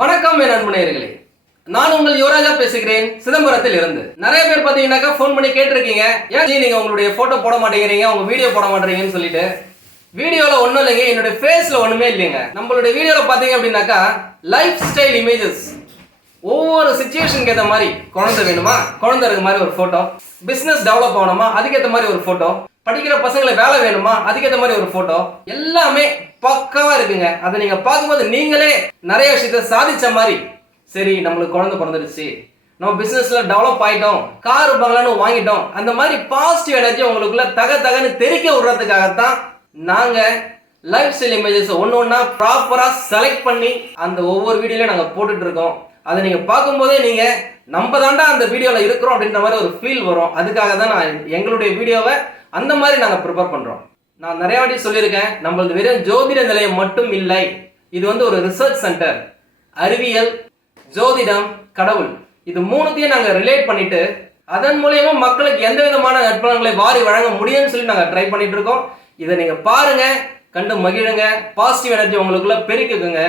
வணக்கம் என் அன்புநேயர்களே நான் உங்கள் யுவராஜா பேசுகிறேன் சிதம்பரத்தில் இருந்து நிறைய பேர் பார்த்தீங்கன்னாக்கா ஃபோன் பண்ணி கேட்டிருக்கீங்க ஏன் நீங்க உங்களுடைய போட்டோ போட மாட்டேங்கிறீங்க உங்க வீடியோ போட மாட்டேங்கிறீங்கன்னு சொல்லிட்டு வீடியோவில் ஒன்றும் இல்லைங்க என்னுடைய ஃபேஸில் ஒன்றுமே இல்லைங்க நம்மளுடைய வீடியோவில் பார்த்தீங்க அப்படின்னாக்கா லைஃப் ஸ்டைல் இமேஜஸ் ஒவ்வொரு சுச்சுவேஷனுக்கு ஏற்ற மாதிரி குழந்தை வேணுமா குழந்தை இருக்க மாதிரி ஒரு ஃபோட்டோ பிஸ்னஸ் டெவலப் ஆகணுமா அதுக்கேற்ற மாதிரி ஒரு ஃபோட்டோ படிக்கிற பசங்களை வேலை வேணுமா அதுக்கேற்ற மாதிரி ஒரு போட்டோ எல்லாமே பக்காவா இருக்குங்க அதை நீங்க பார்க்கும்போது நீங்களே நிறைய விஷயத்த சாதிச்ச மாதிரி சரி நம்மளுக்கு குழந்தை பிறந்துடுச்சு நம்ம பிசினஸ்ல டெவலப் ஆயிட்டோம் கார் பங்களான்னு வாங்கிட்டோம் அந்த மாதிரி பாசிட்டிவ் எனர்ஜி உங்களுக்குள்ள தக தகன்னு தெரிக்க விடுறதுக்காகத்தான் நாங்க லைஃப் ஸ்டைல் இமேஜஸ் ஒன்று ஒன்றா ப்ராப்பராக செலக்ட் பண்ணி அந்த ஒவ்வொரு வீடியோலையும் நாங்கள் போட்டுட்டு இருக்கோம் அதை நீங்கள் பார்க்கும்போதே நீங்கள் நம்ம தாண்டா அந்த வீடியோவில் இருக்கிறோம் அப்படின்ற மாதிரி ஒரு ஃபீல் வரும் அதுக்காக தான் நான் எங்களுடைய வீடியோவை அந்த மாதிரி நாங்கள் ப்ரிப்பேர் பண்ணுறோம் நான் நிறைய வாட்டி சொல்லியிருக்கேன் நம்மளது வெறும் ஜோதிட நிலையம் மட்டும் இல்லை இது வந்து ஒரு ரிசர்ச் சென்டர் அறிவியல் ஜோதிடம் கடவுள் இது மூணுத்தையும் நாங்கள் ரிலேட் பண்ணிட்டு அதன் மூலயமா மக்களுக்கு எந்த விதமான நற்பலன்களை வாரி வழங்க முடியும்னு சொல்லி நாங்கள் ட்ரை பண்ணிட்டு இருக்கோம் இதை நீங்கள் பாருங்க கண்டு மகிழுங்க பாசிட்டிவ் எனர்ஜி உங்களுக்குள்ள பெருக்கிக்குங்க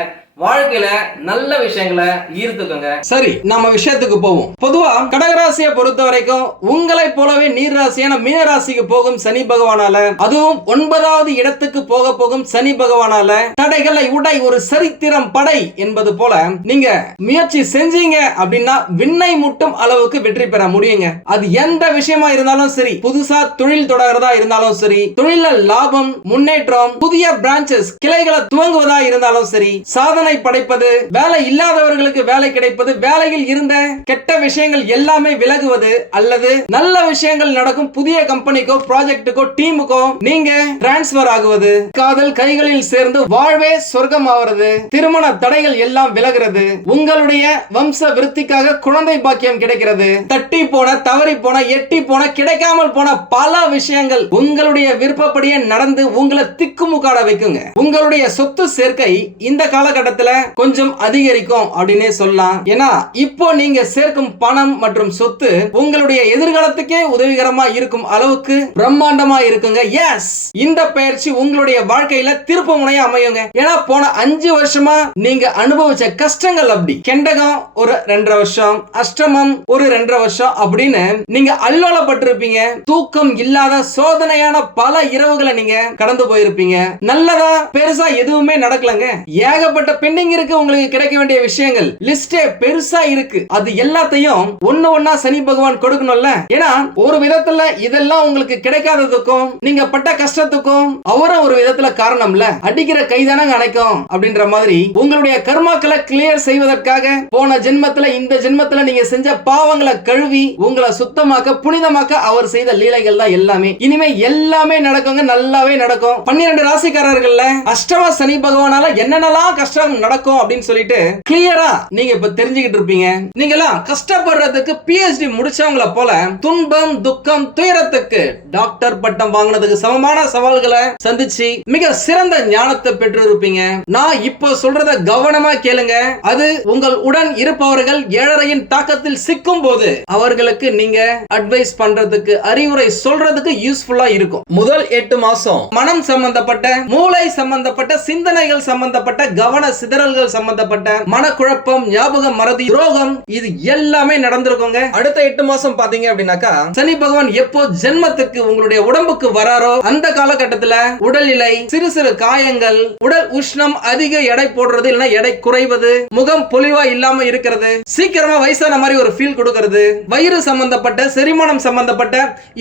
வாழ்க்கையில நல்ல விஷயங்களை ஈர்த்துக்கோங்க சரி நம்ம விஷயத்துக்கு போவோம் பொதுவா கடகராசியை பொறுத்த வரைக்கும் உங்களை போலவே நீர் ராசியான மீன ராசிக்கு போகும் சனி பகவானால அதுவும் ஒன்பதாவது இடத்துக்கு போக போகும் சனி பகவானால தடைகளை உடை ஒரு சரித்திரம் படை என்பது போல நீங்க முயற்சி செஞ்சீங்க அப்படின்னா விண்ணை முட்டும் அளவுக்கு வெற்றி பெற முடியுங்க அது எந்த விஷயமா இருந்தாலும் சரி புதுசா தொழில் தொடர்றதா இருந்தாலும் சரி தொழில லாபம் முன்னேற்றம் புதிய பிரான்ச்சஸ் கிளைகளை துவங்குவதா இருந்தாலும் சரி சாதனை கடனை படைப்பது வேலை இல்லாதவர்களுக்கு வேலை கிடைப்பது வேலையில் இருந்த கெட்ட விஷயங்கள் எல்லாமே விலகுவது அல்லது நல்ல விஷயங்கள் நடக்கும் புதிய கம்பெனிக்கோ ப்ராஜெக்டுக்கோ டீமுக்கோ நீங்க டிரான்ஸ்பர் ஆகுவது காதல் கைகளில் சேர்ந்து வாழ்வே சொர்க்கம் ஆவறது திருமண தடைகள் எல்லாம் விலகிறது உங்களுடைய வம்ச விருத்திக்காக குழந்தை பாக்கியம் கிடைக்கிறது தட்டி போன தவறி போன எட்டி போன கிடைக்காமல் போன பல விஷயங்கள் உங்களுடைய விருப்பப்படியே நடந்து உங்களை திக்குமுக்காட வைக்குங்க உங்களுடைய சொத்து சேர்க்கை இந்த காலகட்டத்தில் நேரத்துல கொஞ்சம் அதிகரிக்கும் அப்படின்னு சொல்லலாம் ஏன்னா இப்போ நீங்க சேர்க்கும் பணம் மற்றும் சொத்து உங்களுடைய எதிர்காலத்துக்கே உதவிகரமா இருக்கும் அளவுக்கு பிரம்மாண்டமா இருக்குங்க எஸ் இந்த பயிற்சி உங்களுடைய வாழ்க்கையில திருப்ப முனைய அமையுங்க ஏன்னா போன அஞ்சு வருஷமா நீங்க அனுபவிச்ச கஷ்டங்கள் அப்படி கெண்டகம் ஒரு ரெண்டரை வருஷம் அஷ்டமம் ஒரு ரெண்டரை வருஷம் அப்படின்னு நீங்க அல்லோலப்பட்டிருப்பீங்க தூக்கம் இல்லாத சோதனையான பல இரவுகளை நீங்க கடந்து போயிருப்பீங்க நல்லதா பெருசா எதுவுமே நடக்கலங்க ஏகப்பட்ட பெண்டிங் இருக்கு உங்களுக்கு கிடைக்க வேண்டிய விஷயங்கள் லிஸ்டே பெருசா இருக்கு அது எல்லாத்தையும் ஒன்னு ஒன்னா சனி பகவான் கொடுக்கணும்ல ஏன்னா ஒரு விதத்துல இதெல்லாம் உங்களுக்கு கிடைக்காததுக்கும் நீங்க பட்ட கஷ்டத்துக்கும் அவரும் ஒரு விதத்துல காரணம்ல அடிக்கிற கைதானங்க அணைக்கும் அப்படின்ற மாதிரி உங்களுடைய கர்மாக்களை கிளியர் செய்வதற்காக போன ஜென்மத்துல இந்த ஜென்மத்துல நீங்க செஞ்ச பாவங்களை கழுவி உங்களை சுத்தமாக்க புனிதமாக்க அவர் செய்த லீலைகள் தான் எல்லாமே இனிமே எல்லாமே நடக்குங்க நல்லாவே நடக்கும் பன்னிரண்டு ராசிக்காரர்கள்ல அஷ்டம சனி பகவானால என்னென்னலாம் கஷ்டம் தான் நடக்கும் அப்படின்னு சொல்லிட்டு கிளியரா நீங்க இப்ப தெரிஞ்சுக்கிட்டு இருப்பீங்க நீங்க எல்லாம் கஷ்டப்படுறதுக்கு பிஹெச்டி முடிச்சவங்கள போல துன்பம் துக்கம் துயரத்துக்கு டாக்டர் பட்டம் வாங்கினதுக்கு சமமான சவால்களை சந்திச்சு மிக சிறந்த ஞானத்தை பெற்று இருப்பீங்க நான் இப்போ சொல்றத கவனமா கேளுங்க அது உங்கள் உடன் இருப்பவர்கள் ஏழரையின் தாக்கத்தில் சிக்கும் போது அவர்களுக்கு நீங்க அட்வைஸ் பண்றதுக்கு அறிவுரை சொல்றதுக்கு யூஸ்ஃபுல்லா இருக்கும் முதல் எட்டு மாசம் மனம் சம்பந்தப்பட்ட மூளை சம்பந்தப்பட்ட சிந்தனைகள் சம்பந்தப்பட்ட கவன சிதறல்கள் சம்பந்தப்பட்ட மனக்குழப்பம் ஞாபகம் மறதி துரோகம் இது எல்லாமே நடந்திருக்குங்க அடுத்த எட்டு மாசம் பாத்தீங்க அப்படின்னாக்கா சனி பகவான் எப்போ ஜென்மத்துக்கு உங்களுடைய உடம்புக்கு வராரோ அந்த காலகட்டத்துல உடல்நிலை சிறு சிறு காயங்கள் உடல் உஷ்ணம் அதிக எடை போடுறது இல்லைன்னா எடை குறைவது முகம் பொலிவா இல்லாம இருக்கிறது சீக்கிரமா வயசான மாதிரி ஒரு ஃபீல் கொடுக்கறது வயிறு சம்பந்தப்பட்ட செரிமானம் சம்பந்தப்பட்ட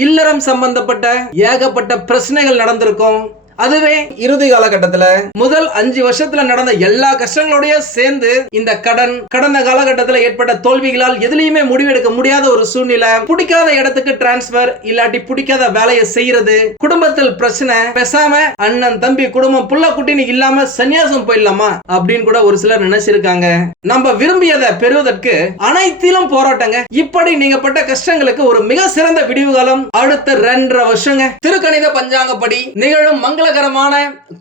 இல்லறம் சம்பந்தப்பட்ட ஏகப்பட்ட பிரச்சனைகள் நடந்திருக்கும் அதுவே இறுதி காலகட்டத்துல முதல் அஞ்சு வருஷத்துல நடந்த எல்லா கஷ்டங்களோடய சேர்ந்து இந்த கடன் கடந்த காலகட்டத்துல ஏற்பட்ட தோல்விகளால் எதுலையுமே முடிவெடுக்க முடியாத ஒரு சூழ்நிலை பிடிக்காத இடத்துக்கு டிரான்ஸ்பர் இல்லாட்டி பிடிக்காத வேலையை செய்யறது குடும்பத்தில் பிரச்சனை பெசாம அண்ணன் தம்பி குடும்பம் புள்ள குட்டினு இல்லாம சன்னியாசம் போயிடலாமா அப்படின்னு கூட ஒரு சிலர் நினைச்சிருக்காங்க நம்ம விரும்பியதை பெறுவதற்கு அனைத்திலும் போராட்டங்க இப்படி நீங்க பட்ட கஷ்டங்களுக்கு ஒரு மிக சிறந்த விடிவு காலம் அடுத்த ரெண்டரை வருஷங்க திருக்கணித பஞ்சாங்கப்படி நிகழும் மங்கள மங்களகரமான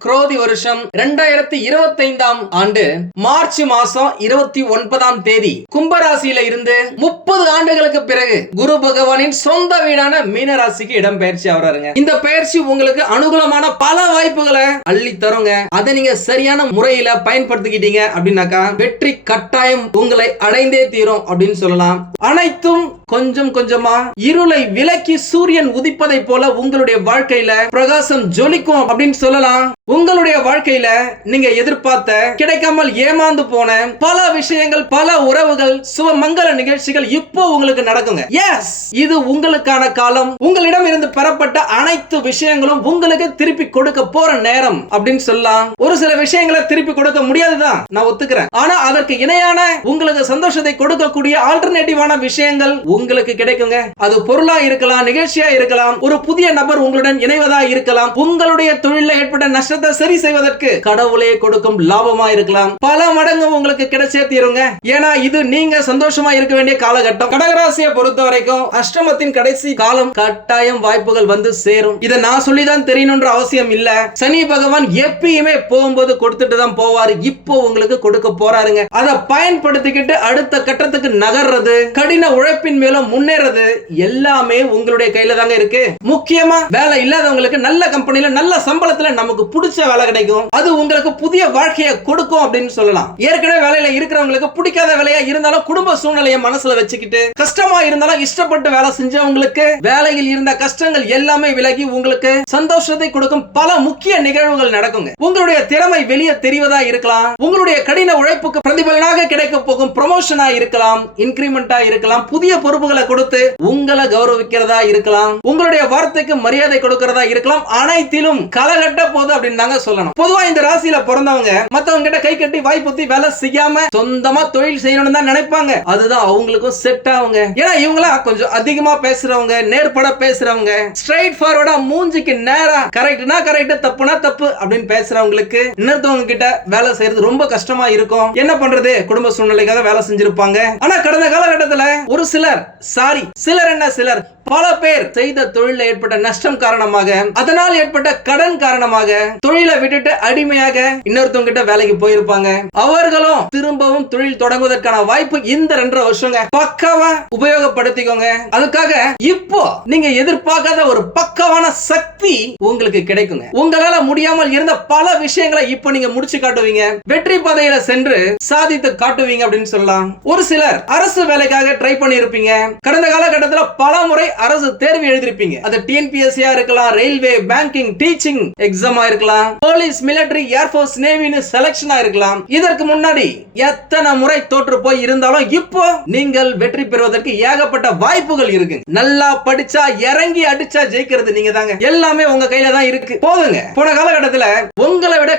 குரோதி வருஷம் இரண்டாயிரத்தி இருபத்தி ஐந்தாம் ஆண்டு மார்ச் மாசம் இருபத்தி ஒன்பதாம் தேதி கும்பராசியில இருந்து முப்பது ஆண்டுகளுக்கு பிறகு குரு பகவானின் சொந்த வீடான மீனராசிக்கு இடம் பயிற்சி ஆகிறாருங்க இந்த பயிற்சி உங்களுக்கு அனுகூலமான பல வாய்ப்புகளை அள்ளி தருங்க அதை நீங்க சரியான முறையில பயன்படுத்திக்கிட்டீங்க அப்படின்னாக்கா வெற்றி கட்டாயம் உங்களை அடைந்தே தீரும் அப்படின்னு சொல்லலாம் அனைத்தும் கொஞ்சம் கொஞ்சமா இருளை விலக்கி சூரியன் உதிப்பதை போல உங்களுடைய வாழ்க்கையில பிரகாசம் ஜொலிக்கும் அப்படின்னு சொல்லலாம் உங்களுடைய வாழ்க்கையில நீங்க எதிர்பார்த்த கிடைக்காமல் ஏமாந்து போன பல விஷயங்கள் பல உறவுகள் சுபமங்கல நிகழ்ச்சிகள் இப்போ உங்களுக்கு நடக்குங்க எஸ் இது உங்களுக்கான காலம் உங்களிடம் இருந்து பெறப்பட்ட அனைத்து விஷயங்களும் உங்களுக்கு திருப்பி கொடுக்க போற நேரம் அப்படின்னு சொல்லலாம் ஒரு சில விஷயங்களை திருப்பி கொடுக்க முடியாதுதான் நான் ஒத்துக்கிறேன் ஆனா அதற்கு இணையான உங்களுக்கு சந்தோஷத்தை கொடுக்கக்கூடிய ஆல்டர்னேட்டிவான விஷயங்கள் உங்களுக்கு கிடைக்குங்க அது பொருளா இருக்கலாம் நிகழ்ச்சியா இருக்கலாம் ஒரு புதிய நபர் உங்களுடன் இணைவதா இருக்கலாம் உங்களுடைய தொழில ஏற்பட்ட நஷ்டத்தை சரி செய்வதற்கு கடவுளே கொடுக்கும் லாபமா இருக்கலாம் பல மடங்கு உங்களுக்கு கிடைச்சே தீருங்க ஏன்னா இது நீங்க சந்தோஷமா இருக்க வேண்டிய காலகட்டம் கடகராசியை பொறுத்த வரைக்கும் அஷ்டமத்தின் கடைசி காலம் கட்டாயம் வாய்ப்புகள் வந்து சேரும் இதை நான் சொல்லிதான் தெரியணும்ன்ற அவசியம் இல்ல சனி பகவான் எப்பயுமே போகும்போது கொடுத்துட்டு தான் போவாரு இப்போ உங்களுக்கு கொடுக்க போறாருங்க அதை பயன்படுத்திக்கிட்டு அடுத்த கட்டத்துக்கு நகர்றது கடின உழைப்பின் மேலும் முன்னேறது எல்லாமே உங்களுடைய கையில தாங்க இருக்கு முக்கியமா வேலை இல்லாதவங்களுக்கு நல்ல கம்பெனில நல்ல சம்பளத்துல நமக்கு பிடிச்ச வேலை கிடைக்கும் அது உங்களுக்கு புதிய வாழ்க்கையை கொடுக்கும் அப்படின்னு சொல்லலாம் ஏற்கனவே வேலையில இருக்கிறவங்களுக்கு பிடிக்காத வேலையா இருந்தாலும் குடும்ப சூழ்நிலையை மனசுல வச்சுக்கிட்டு கஷ்டமா இருந்தாலும் இஷ்டப்பட்டு வேலை செஞ்சவங்களுக்கு வேலையில் இருந்த கஷ்டங்கள் எல்லாமே விலகி உங்களுக்கு சந்தோஷத்தை கொடுக்கும் பல முக்கிய நிகழ்வுகள் நடக்குங்க உங்களுடைய திறமை வெளியே தெரிவதா இருக்கலாம் உங்களுடைய கடின உழைப்புக்கு பிரதிபலனாக கிடைக்க போகும் ப்ரொமோஷனா இருக்கலாம் இன்கிரிமெண்டா இருக்கலாம் புதிய பொருள் பொறுப்புகளை கொடுத்து உங்களை கௌரவிக்கிறதா இருக்கலாம் உங்களுடைய வார்த்தைக்கு மரியாதை கொடுக்கிறதா இருக்கலாம் அனைத்திலும் கலகட்ட போது அப்படின்னு தாங்க சொல்லணும் பொதுவா இந்த ராசியில பிறந்தவங்க மத்தவங்க கிட்ட கை கட்டி வாய் புத்தி வேலை செய்யாம சொந்தமா தொழில் செய்யணும்னு தான் நினைப்பாங்க அதுதான் அவங்களுக்கும் செட் ஆகுங்க ஏன்னா இவங்களா கொஞ்சம் அதிகமா பேசுறவங்க நேர்பட பேசுறவங்க ஸ்ட்ரைட் ஃபார்வர்டா மூஞ்சிக்கு நேரா கரெக்ட்னா கரெக்ட் தப்புனா தப்பு அப்படின்னு பேசுறவங்களுக்கு இன்னொருத்தவங்க கிட்ட வேலை செய்யறது ரொம்ப கஷ்டமா இருக்கும் என்ன பண்றது குடும்ப சூழ்நிலைக்காக வேலை செஞ்சிருப்பாங்க ஆனா கடந்த காலகட்டத்துல ஒரு சிலர் சாரி சிலர் என்ன சிலர் பல பேர் செய்த தொழில ஏற்பட்ட நஷ்டம் காரணமாக அதனால் ஏற்பட்ட கடன் காரணமாக தொழிலை விட்டுட்டு அடிமையாக இன்னொருத்தவங்க கிட்ட வேலைக்கு போயிருப்பாங்க அவர்களும் திரும்பவும் தொழில் தொடங்குவதற்கான வாய்ப்பு இந்த ரெண்டரை வருஷங்க பக்காவா உபயோகப்படுத்திக்கோங்க அதுக்காக இப்போ நீங்க எதிர்பார்க்காத ஒரு பக்கவான சக்தி உங்களுக்கு கிடைக்குங்க உங்களால முடியாமல் இருந்த பல விஷயங்களை இப்போ நீங்க முடிச்சு காட்டுவீங்க வெற்றி பாதையில சென்று சாதித்து காட்டுவீங்க அப்படின்னு சொல்லலாம் ஒரு சிலர் அரசு வேலைக்காக ட்ரை பண்ணி இருப்பீங்க கடந்த காலகட்டத்தில் பல முறை அரசு தேர்வு எழுதிருப்பீங்க அது டிஎன்பிஎஸ்சியா இருக்கலாம் ரயில்வே பேங்கிங் டீச்சிங் எக்ஸாமா இருக்கலாம் போலீஸ் மிலிட்டரி ஏர்போர்ஸ் நேவின்னு செலக்ஷன் இருக்கலாம் இதற்கு முன்னாடி எத்தனை முறை தோற்று போய் இருந்தாலும் இப்போ நீங்கள் வெற்றி பெறுவதற்கு ஏகப்பட்ட வாய்ப்புகள் இருக்கு நல்லா படிச்சா இறங்கி அடிச்சா ஜெயிக்கிறது நீங்க தாங்க எல்லாமே உங்க கையில தான் இருக்கு போதுங்க போன காலகட்டத்தில்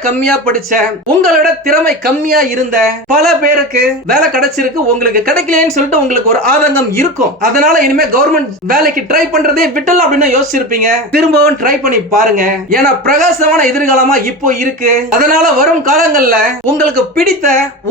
கம்மியா படிச்சேன் உங்களோட திறமை கம்மியா இருந்த பல பேருக்கு வேலை கிடைச்சிருக்கு உங்களுக்கு கிடைக்கலன்னு சொல்லிட்டு உங்களுக்கு ஒரு ஆதங்கம் இருக்கும் அதனால இனிமே கவர்மெண்ட் வேலைக்கு ட்ரை பண்றதே விட்டல அப்படின்னு யோசிச்சிருப்பீங்க திரும்பவும் ட்ரை பண்ணி பாருங்க ஏன்னா பிரகாசமான எதிர்காலமா இப்போ இருக்கு அதனால வரும் காலங்கள்ல உங்களுக்கு பிடித்த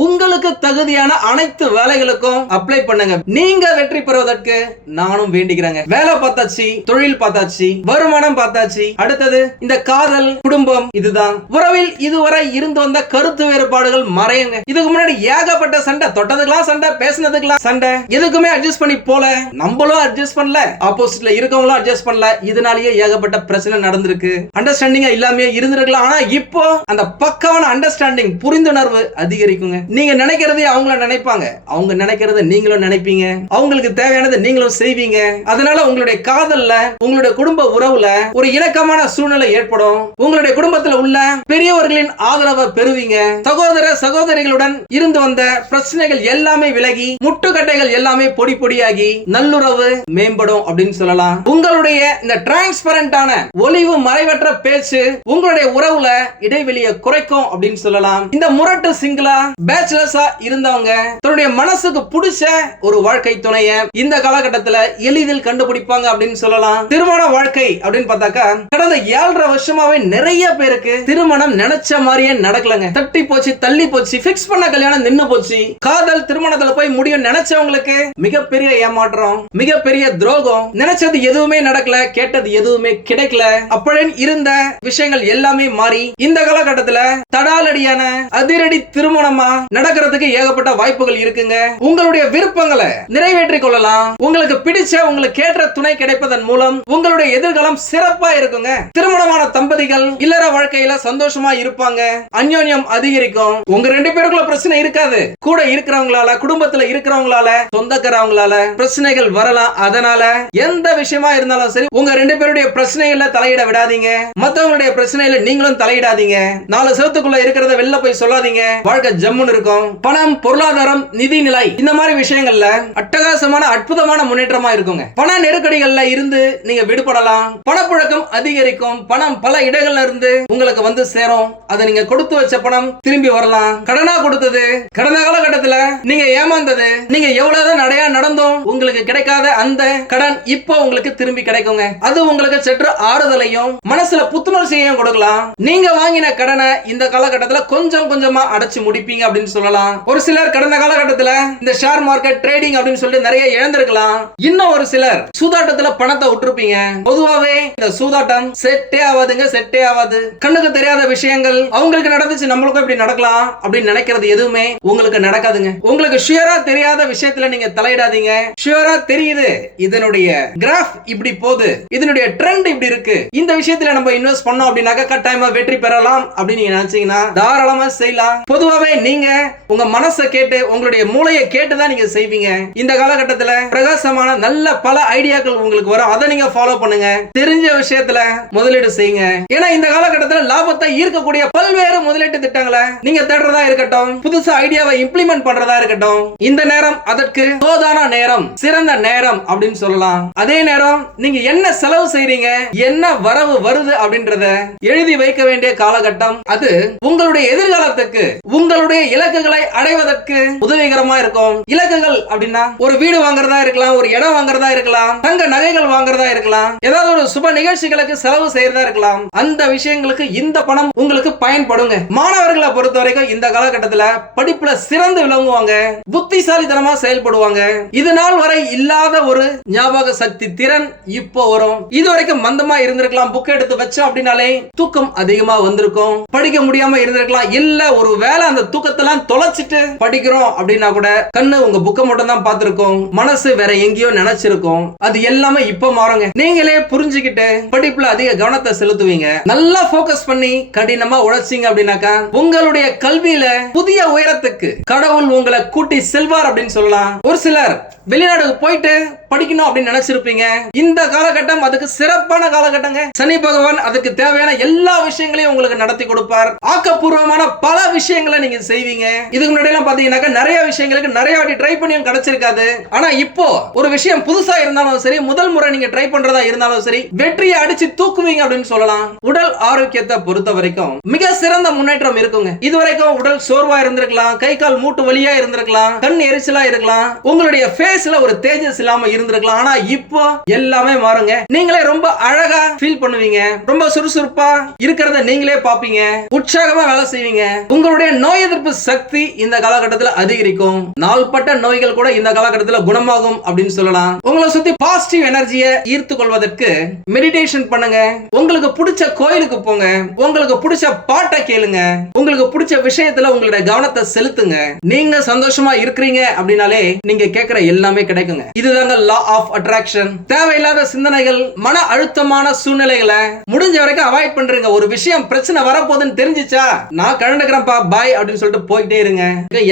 உங்களுக்கு தகுதியான அனைத்து வேலைகளுக்கும் அப்ளை பண்ணுங்க நீங்க வெற்றி பெறுவதற்கு நானும் வேண்டிக்கிறேங்க வேலை பார்த்தாச்சு தொழில் பார்த்தாச்சு வருமானம் பார்த்தாச்சு அடுத்தது இந்த காதல் குடும்பம் இதுதான் உறவில் இதுவரை இருந்து வந்த கருத்து வேறுபாடுகள் மறையுங்க இதுக்கு முன்னாடி ஏகப்பட்ட சண்டை தொட்டதுக்கெல்லாம் சண்டை பேசினதுக்கெல்லாம் சண்டை எதுக்குமே அட்ஜஸ்ட் பண்ணி போல நம்மளும் அட்ஜஸ்ட் பண்ணல ஆப்போசிட்ல இருக்கவங்களும் அட்ஜஸ்ட் பண்ணல இதனாலேயே ஏகப்பட்ட பிரச்சனை நடந்திருக்கு அண்டர்ஸ்டாண்டிங் இல்லாமே இருந்திருக்கலாம் ஆனா இப்போ அந்த பக்கமான அண்டர்ஸ்டாண்டிங் புரிந்துணர்வு அதிகரிக்குங்க நீங்க நினைக்கிறதே அவங்கள நினைப்பாங்க அவங்க நினைக்கிறத நீங்களும் நினைப்பீங்க அவங்களுக்கு தேவையானதை நீங்களும் செய்வீங்க அதனால உங்களுடைய காதல்ல உங்களுடைய குடும்ப உறவுல ஒரு இணக்கமான சூழ்நிலை ஏற்படும் உங்களுடைய குடும்பத்துல உள்ள பெரியவர்கள் அவர்களின் ஆதரவை பெறுவீங்க சகோதர சகோதரிகளுடன் இருந்து வந்த பிரச்சனைகள் எல்லாமே விலகி முட்டுக்கட்டைகள் எல்லாமே பொடி பொடியாகி நல்லுறவு மேம்படும் அப்படின்னு சொல்லலாம் உங்களுடைய இந்த டிரான்ஸ்பரண்டான ஒளிவு மறைவற்ற பேச்சு உங்களுடைய உறவுல இடைவெளியை குறைக்கும் அப்படின்னு சொல்லலாம் இந்த முரட்டு சிங்கிளா பேச்சுலர்ஸா இருந்தவங்க தன்னுடைய மனசுக்கு பிடிச்ச ஒரு வாழ்க்கை துணைய இந்த காலகட்டத்துல எளிதில் கண்டுபிடிப்பாங்க அப்படின்னு சொல்லலாம் திருமண வாழ்க்கை அப்படின்னு பார்த்தாக்கா கடந்த ஏழரை வருஷமாவே நிறைய பேருக்கு திருமணம் நினைச்ச நினைச்ச மாதிரியே நடக்கலங்க தட்டி போச்சு தள்ளி போச்சு பிக்ஸ் பண்ண கல்யாணம் நின்னு போச்சு காதல் திருமணத்துல போய் முடியும் நினைச்சவங்களுக்கு மிகப்பெரிய ஏமாற்றம் மிகப்பெரிய துரோகம் நினைச்சது எதுவுமே நடக்கல கேட்டது எதுவுமே கிடைக்கல அப்படின்னு இருந்த விஷயங்கள் எல்லாமே மாறி இந்த காலகட்டத்துல தடாலடியான அதிரடி திருமணமா நடக்கிறதுக்கு ஏகப்பட்ட வாய்ப்புகள் இருக்குங்க உங்களுடைய விருப்பங்களை நிறைவேற்றிக் கொள்ளலாம் உங்களுக்கு பிடிச்ச உங்களுக்கு கேட்ட துணை கிடைப்பதன் மூலம் உங்களுடைய எதிர்காலம் சிறப்பா இருக்குங்க திருமணமான தம்பதிகள் இல்லற வாழ்க்கையில சந்தோஷமா இருப்ப இருப்பாங்க அந்யோன்யம் அதிகரிக்கும் உங்க ரெண்டு பேருக்குள்ள பிரச்சனை இருக்காது கூட இருக்கிறவங்களால குடும்பத்துல இருக்கிறவங்களால சொந்தக்காரவங்களால பிரச்சனைகள் வரலாம் அதனால எந்த விஷயமா இருந்தாலும் சரி உங்க ரெண்டு பேருடைய பிரச்சனைகள்ல தலையிட விடாதீங்க மத்தவங்களுடைய பிரச்சனையில நீங்களும் தலையிடாதீங்க நாலு சிவத்துக்குள்ள இருக்கிறத வெளில போய் சொல்லாதீங்க வாழ்க்கை ஜம்முன்னு இருக்கும் பணம் பொருளாதாரம் நிதி நிலை இந்த மாதிரி விஷயங்கள்ல அட்டகாசமான அற்புதமான முன்னேற்றமா இருக்குங்க பண நெருக்கடிகள்ல இருந்து நீங்க விடுபடலாம் பணப்புழக்கம் அதிகரிக்கும் பணம் பல இடங்கள்ல இருந்து உங்களுக்கு வந்து சேரும் அதை நீங்க கொடுத்து வச்ச பணம் திரும்பி வரலாம் கடனா கொடுத்தது கடந்த காலகட்டத்துல நீங்க ஏமாந்தது நீங்க எவ்வளவுதான் நடையா நடந்தோம் உங்களுக்கு கிடைக்காத அந்த கடன் இப்போ உங்களுக்கு திரும்பி கிடைக்குங்க அது உங்களுக்கு சற்று ஆறுதலையும் மனசுல புத்துணர்ச்சியையும் கொடுக்கலாம் நீங்க வாங்கின கடனை இந்த காலகட்டத்துல கொஞ்சம் கொஞ்சமா அடைச்சு முடிப்பீங்க அப்படின்னு சொல்லலாம் ஒரு சிலர் கடந்த காலகட்டத்துல இந்த ஷேர் மார்க்கெட் ட்ரேடிங் அப்படின்னு சொல்லிட்டு நிறைய இழந்திருக்கலாம் இன்னும் ஒரு சிலர் சூதாட்டத்துல பணத்தை விட்டுருப்பீங்க பொதுவாகவே இந்த சூதாட்டம் செட்டே ஆகாதுங்க செட்டே ஆகாது கண்ணுக்கு தெரியாத விஷயங்கள் விஷயங்கள் அவங்களுக்கு நடந்துச்சு நம்மளுக்கும் இப்படி நடக்கலாம் அப்படின்னு நினைக்கிறது எதுவுமே உங்களுக்கு நடக்காதுங்க உங்களுக்கு ஷியரா தெரியாத விஷயத்துல நீங்க தலையிடாதீங்க ஷியரா தெரியுது இதனுடைய கிராஃப் இப்படி போகுது இதனுடைய ட்ரெண்ட் இப்படி இருக்கு இந்த விஷயத்துல நம்ம இன்வெஸ்ட் பண்ணோம் அப்படின்னாக்க கட்டாயமா வெற்றி பெறலாம் அப்படின்னு நீங்க நினைச்சீங்கன்னா தாராளமா செய்யலாம் பொதுவாவே நீங்க உங்க மனசை கேட்டு உங்களுடைய மூளையை கேட்டுதான் நீங்க செய்வீங்க இந்த காலகட்டத்துல பிரகாசமான நல்ல பல ஐடியாக்கள் உங்களுக்கு வரும் அதை நீங்க ஃபாலோ பண்ணுங்க தெரிஞ்ச விஷயத்துல முதலீடு செய்யுங்க ஏன்னா இந்த காலகட்டத்துல லாபத்தை ஈர்க்கக்கூடிய இருக்கக்கூடிய பல்வேறு முதலீட்டு திட்டங்களை நீங்க தேடுறதா இருக்கட்டும் புதுசா ஐடியாவை இம்ப்ளிமெண்ட் பண்றதா இருக்கட்டும் இந்த நேரம் அதற்கு சோதான நேரம் சிறந்த நேரம் அப்படின்னு சொல்லலாம் அதே நேரம் நீங்க என்ன செலவு செய்றீங்க என்ன வரவு வருது அப்படின்றத எழுதி வைக்க வேண்டிய காலகட்டம் அது உங்களுடைய எதிர்காலத்துக்கு உங்களுடைய இலக்குகளை அடைவதற்கு உதவிகரமா இருக்கும் இலக்குகள் அப்படின்னா ஒரு வீடு வாங்குறதா இருக்கலாம் ஒரு இடம் வாங்குறதா இருக்கலாம் தங்க நகைகள் வாங்குறதா இருக்கலாம் ஏதாவது ஒரு சுப நிகழ்ச்சிகளுக்கு செலவு செய்யறதா இருக்கலாம் அந்த விஷயங்களுக்கு இந்த பணம் உங்களுக்கு உங்களுக்கு பயன்படுங்க மாணவர்களை பொறுத்த வரைக்கும் இந்த காலகட்டத்துல படிப்புல சிறந்து விளங்குவாங்க புத்திசாலித்தனமா செயல்படுவாங்க இது நாள் வரை இல்லாத ஒரு ஞாபக சக்தி திறன் இப்போ வரும் இது வரைக்கும் மந்தமா இருந்திருக்கலாம் புக் எடுத்து வச்சோம் அப்படின்னாலே தூக்கம் அதிகமா வந்திருக்கும் படிக்க முடியாம இருந்திருக்கலாம் இல்ல ஒரு வேலை அந்த தூக்கத்தெல்லாம் தொலைச்சிட்டு படிக்கிறோம் அப்படின்னா கூட கண்ணு உங்க புக்கை மட்டும் தான் பார்த்திருக்கோம் மனசு வேற எங்கேயோ நினைச்சிருக்கோம் அது எல்லாமே இப்ப மாறுங்க நீங்களே புரிஞ்சுக்கிட்டு படிப்புல அதிக கவனத்தை செலுத்துவீங்க நல்லா போக்கஸ் பண்ணி கடினமா பயங்கரமா உழைச்சிங்க அப்படின்னாக்கா உங்களுடைய கல்வியில புதிய உயரத்துக்கு கடவுள் உங்களை கூட்டி செல்வார் அப்படின்னு சொல்லலாம் ஒரு சிலர் வெளிநாடு போயிட்டு படிக்கணும் அப்படின்னு நினைச்சிருப்பீங்க இந்த காலகட்டம் அதுக்கு சிறப்பான காலகட்டங்க சனி பகவான் அதுக்கு தேவையான எல்லா விஷயங்களையும் உங்களுக்கு நடத்தி கொடுப்பார் ஆக்கப்பூர்வமான பல விஷயங்களை நீங்க செய்வீங்க இதுக்கு முன்னாடி எல்லாம் பாத்தீங்கன்னாக்கா நிறைய விஷயங்களுக்கு நிறைய வாட்டி ட்ரை பண்ணியும் கிடைச்சிருக்காது ஆனா இப்போ ஒரு விஷயம் புதுசா இருந்தாலும் சரி முதல் முறை நீங்க ட்ரை பண்றதா இருந்தாலும் சரி வெற்றியை அடிச்சு தூக்குவீங்க அப்படின்னு சொல்லலாம் உடல் ஆரோக்கியத்தை பொறுத்த வரைக்கும் மிக சிறந்த முன்னேற்றம் இருக்குங்க இது வரைக்கும் உடல் சோர்வா இருந்திருக்கலாம் கை கால் மூட்டு வழியா இருந்திருக்கலாம் கண் எரிச்சலா இருக்கலாம் உங்களுடைய ஃபேஸ்ல ஒரு தேஜஸ் இல்லாம இருந்திருக்கலாம் ஆனா இப்போ எல்லாமே மாறுங்க நீங்களே ரொம்ப அழகா ஃபீல் பண்ணுவீங்க ரொம்ப சுறுசுறுப்பா இருக்கிறத நீங்களே பாப்பீங்க உற்சாகமா வேலை செய்வீங்க உங்களுடைய நோய் எதிர்ப்பு சக்தி இந்த காலகட்டத்தில் அதிகரிக்கும் நாள்பட்ட நோய்கள் கூட இந்த காலகட்டத்தில் குணமாகும் அப்படின்னு சொல்லலாம் உங்களை சுத்தி பாசிட்டிவ் எனர்ஜியை ஈர்த்து கொள்வதற்கு மெடிடேஷன் பண்ணுங்க உங்களுக்கு பிடிச்ச கோயிலுக்கு போங்க உங்களுக்கு பிடிச்ச பாட்டை கேளுங்க உங்களுக்கு பிடிச்ச விஷயத்துல உங்களோட கவனத்தை செலுத்துங்க நீங்க சந்தோஷமா இருக்கிறீங்க அப்படின்னாலே நீங்க கேட்கிற எல்லாமே கிடைக்குங்க இதுதாங்க லா ஆஃப் அட்ராக்ஷன் தேவையில்லாத சிந்தனைகள் மன அழுத்தமான சூழ்நிலைகளை முடிஞ்ச வரைக்கும் அவாய்ட் பண்றீங்க ஒரு விஷயம் பிரச்சனை வரப்போதுன்னு தெரிஞ்சிச்சா நான் கலந்துக்கிறேன்ப்பா பாய் அப்படின்னு சொல்லிட்டு போயிட்டே இருங்க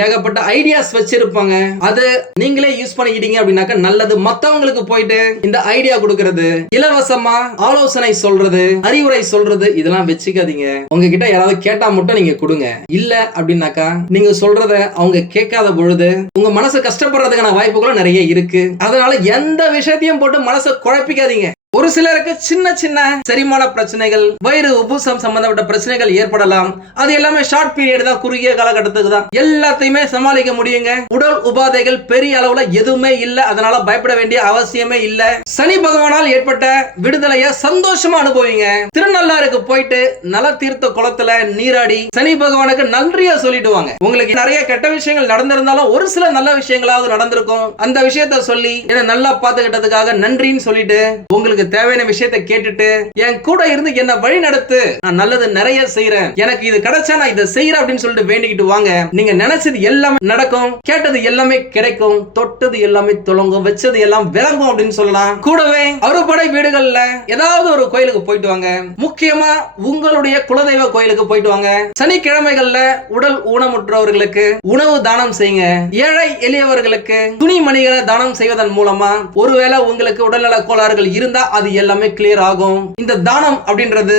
ஏகப்பட்ட ஐடியாஸ் வச்சிருப்பாங்க அது நீங்களே யூஸ் பண்ணிக்கிட்டீங்க அப்படின்னாக்க நல்லது மத்தவங்களுக்கு போயிட்டு இந்த ஐடியா கொடுக்கறது இலவசமா ஆலோசனை சொல்றது அறிவுரை சொல்றது இதெல்லாம் வச்சுக்காதீங்க உங்க கிட்ட யாராவது கேட்டா மட்டும் நீங்க கொடுங்க இல்ல அப்படின்னாக்கா நீங்க சொல்றத அவங்க கேட்காத பொழுது உங்க மனசு கஷ்டப்படுறதுக்கான வாய்ப்புகளும் நிறைய இருக்கு அதனால எந்த விஷயத்தையும் போட்டு மனசை குழப்பிக்காதீங்க ஒரு சிலருக்கு சின்ன சின்ன செரிமான பிரச்சனைகள் வயிறு உபூசம் சம்பந்தப்பட்ட பிரச்சனைகள் ஏற்படலாம் அது எல்லாமே ஷார்ட் பீரியட் தான் குறுகிய காலகட்டத்துக்கு தான் எல்லாத்தையுமே சமாளிக்க முடியுங்க உடல் உபாதைகள் பெரிய அளவுல எதுவுமே இல்ல அதனால பயப்பட வேண்டிய அவசியமே இல்ல சனி பகவானால் ஏற்பட்ட விடுதலைய சந்தோஷமா அனுபவிங்க திருநள்ளாருக்கு போயிட்டு நல தீர்த்த குளத்துல நீராடி சனி பகவானுக்கு நன்றியா சொல்லிடுவாங்க உங்களுக்கு நிறைய கெட்ட விஷயங்கள் நடந்திருந்தாலும் ஒரு சில நல்ல விஷயங்களாவது நடந்திருக்கும் அந்த விஷயத்த சொல்லி என்ன நல்லா பாத்துக்கிட்டதுக்காக நன்றின்னு சொல்லிட்டு உங்களுக்கு எனக்கு தேவையான விஷயத்தை கேட்டுட்டு என் கூட இருந்து என்ன வழி நடத்து நான் நல்லது நிறைய செய்யறேன் எனக்கு இது கிடைச்சா நான் இதை செய்யறேன் அப்படின்னு சொல்லிட்டு வேண்டிக்கிட்டு வாங்க நீங்க நினைச்சது எல்லாமே நடக்கும் கேட்டது எல்லாமே கிடைக்கும் தொட்டது எல்லாமே துளங்கும் வச்சது எல்லாம் விளங்கும் அப்படின்னு சொல்லலாம் கூடவே அறுபடை வீடுகள்ல ஏதாவது ஒரு கோயிலுக்கு போயிட்டு வாங்க முக்கியமா உங்களுடைய குலதெய்வ கோயிலுக்கு போயிட்டு வாங்க சனிக்கிழமைகள்ல உடல் ஊனமுற்றவர்களுக்கு உணவு தானம் செய்யுங்க ஏழை எளியவர்களுக்கு துணி மணிகளை தானம் செய்வதன் மூலமா ஒருவேளை உங்களுக்கு உடல்நல கோளாறுகள் இருந்தா அது எல்லாமே கிளியர் ஆகும் இந்த தானம் அப்படின்றது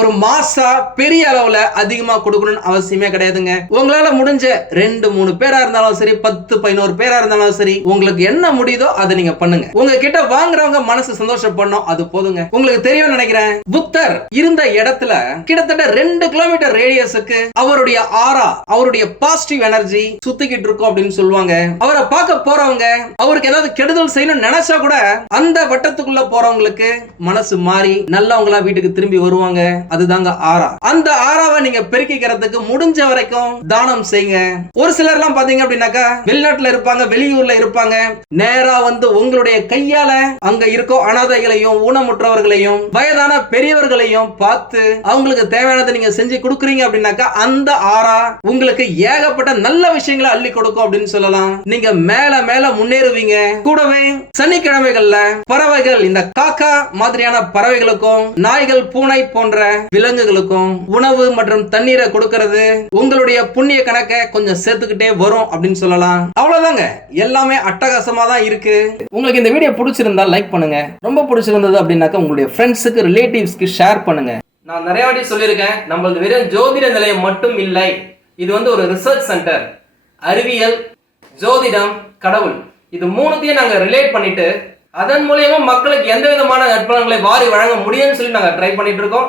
ஒரு மாசா பெரிய அளவுல அதிகமா கொடுக்கணும்னு அவசியமே கிடையாதுங்க உங்களால முடிஞ்ச ரெண்டு மூணு பேரா இருந்தாலும் சரி பத்து பதினோரு பேரா இருந்தாலும் சரி உங்களுக்கு என்ன முடியுதோ அதை நீங்க பண்ணுங்க கிட்ட வாங்குறவங்க மனசு சந்தோஷம் பண்ணும் அது போதுங்க உங்களுக்கு தெரியும் நினைக்கிறேன் புத்தர் இருந்த இடத்துல கிட்டத்தட்ட ரெண்டு கிலோமீட்டர் ரேடியஸுக்கு அவருடைய ஆரா அவருடைய பாசிட்டிவ் எனர்ஜி சுத்திக்கிட்டு இருக்கும் அப்படின்னு சொல்லுவாங்க அவரை பார்க்க போறவங்க அவருக்கு ஏதாவது கெடுதல் செய்யணும்னு நினைச்சா கூட அந்த வட்டத்துக்குள்ள போறவங்களுக்கு மனசு மாறி நல்லவங்களா வீட்டுக்கு திரும்பி வருவாங்க அதுதாங்க ஆறா அந்த ஆறாவை நீங்க பெருக்கிக்கிறதுக்கு முடிஞ்ச வரைக்கும் தானம் செய்யுங்க ஒரு சிலர் எல்லாம் பாத்தீங்க அப்படின்னாக்கா வெளிநாட்டுல இருப்பாங்க வெளியூர்ல இருப்பாங்க நேரா வந்து உங்களுடைய கையால அங்க இருக்கும் அனாதைகளையும் ஊனமுற்றவர்களையும் வயதான பெரியவர்களையும் பார்த்து அவங்களுக்கு தேவையானதை நீங்க செஞ்சு கொடுக்குறீங்க அப்படின்னாக்கா அந்த ஆறா உங்களுக்கு ஏகப்பட்ட நல்ல விஷயங்களை அள்ளி கொடுக்கும் அப்படின்னு சொல்லலாம் நீங்க மேல மேல முன்னேறுவீங்க கூடவே சனிக்கிழமைகள்ல பறவைகள் இந்த காக்கா மாதிரியான பறவைகளுக்கும் நாய்கள் பூனை போன்ற விலங்குகளுக்கும் உணவு மற்றும் தண்ணீரை கொடுக்கறது உங்களுடைய புண்ணிய கணக்கை கொஞ்சம் சேர்த்துக்கிட்டே வரும் அப்படின்னு சொல்லலாம் அவ்வளவுதாங்க எல்லாமே அட்டகாசமா தான் இருக்கு உங்களுக்கு இந்த வீடியோ பிடிச்சிருந்தா லைக் பண்ணுங்க ரொம்ப பிடிச்சிருந்தது அப்படின்னாக்க உங்களுடைய ஃப்ரெண்ட்ஸுக்கு ரிலேட்டிவ்ஸ்க்கு ஷேர் பண்ணுங்க நான் நிறைய வாட்டி சொல்லியிருக்கேன் நம்மளது வெறும் ஜோதிட நிலையம் மட்டும் இல்லை இது வந்து ஒரு ரிசர்ச் சென்டர் அறிவியல் ஜோதிடம் கடவுள் இது மூணுத்தையும் நாங்கள் ரிலேட் பண்ணிட்டு அதன் மூலயமா மக்களுக்கு எந்த விதமான நற்பலன்களை வாரி வழங்க முடியும்னு சொல்லி நாங்கள் ட்ரை பண்ணிட்டு இருக்கோம்